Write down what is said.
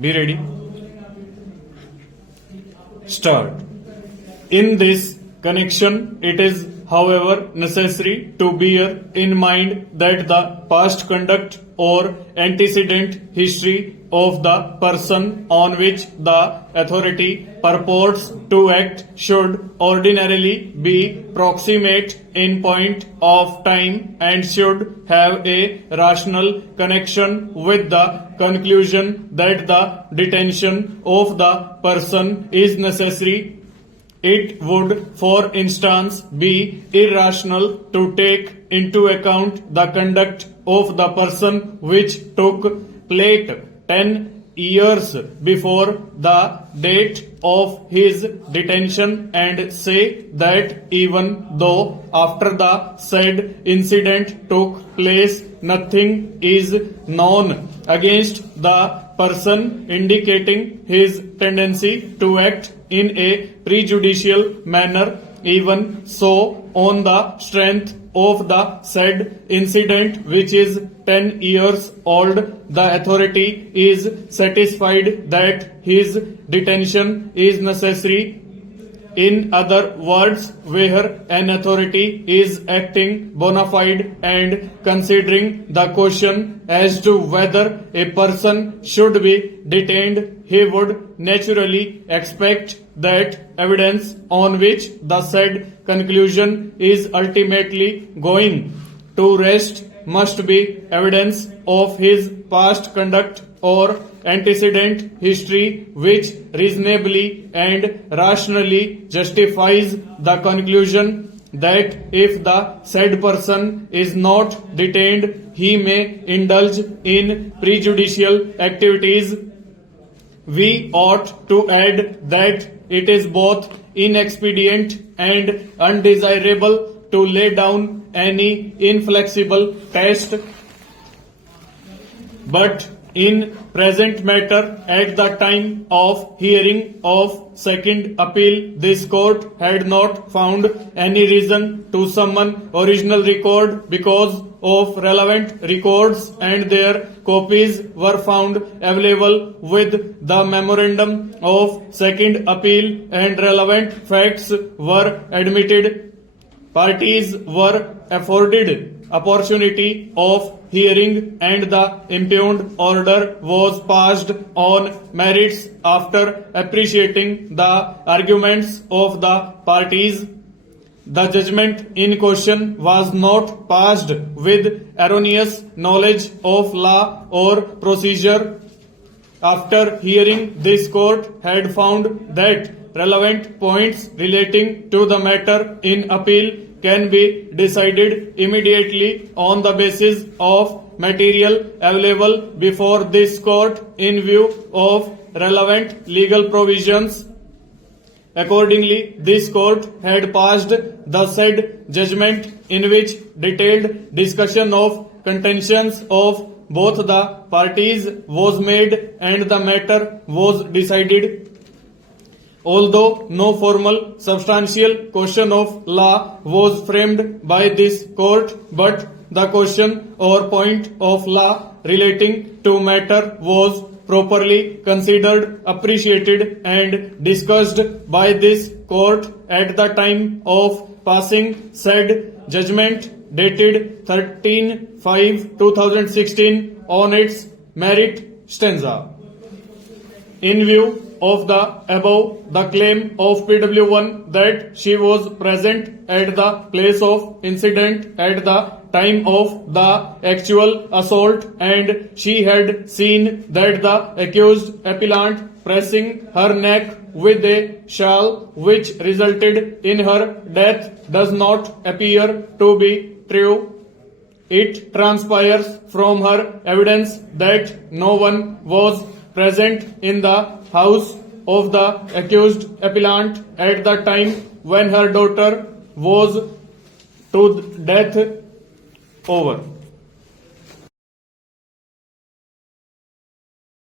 Be ready. Start. In this connection, it is, however, necessary to bear in mind that the past conduct or antecedent history of the person on which the authority purports to act should ordinarily be proximate in point of time and should have a rational connection with the conclusion that the detention of the person is necessary. It would, for instance, be irrational to take into account the conduct of the person which took place 10 years before the date of his detention and say that even though after the said incident took place nothing is known against the person indicating his tendency to act in a prejudicial manner. Even so, on the strength of the said incident, which is 10 years old, the authority is satisfied that his detention is necessary. In other words, where an authority is acting bona fide and considering the question as to whether a person should be detained, he would naturally expect that evidence on which the said conclusion is ultimately going to rest must be evidence of his past conduct or antecedent history which reasonably and rationally justifies the conclusion that if the said person is not detained, he may indulge in prejudicial activities. We ought to add that it is both inexpedient and undesirable to lay down any inflexible test, but in present matter, at the time of hearing of second appeal, this court had not found any reason to summon original record because of relevant records and their copies were found available with the memorandum of second appeal and relevant facts were admitted. Parties were afforded opportunity of hearing and the impugned order was passed on merits after appreciating the arguments of the parties. The judgment in question was not passed with erroneous knowledge of law or procedure. After hearing, this court had found that relevant points relating to the matter in appeal can be decided immediately on the basis of material available before this court in view of relevant legal provisions. Accordingly, this court had passed the said judgment in which detailed discussion of contentions of both the parties was made and the matter was decided. Although no formal substantial question of law was framed by this court, but the question or point of law relating to matter was properly considered, appreciated and discussed by this court at the time of passing said judgment dated 13/5/2016 on its merit stanza. In view of the above, the claim of PW1 that she was present at the place of incident at the time of the actual assault and she had seen that the accused appellant pressing her neck with a shawl which resulted in her death does not appear to be true. It transpires from her evidence that no one was present in the house of the accused appellant at the time when her daughter was to death. Over.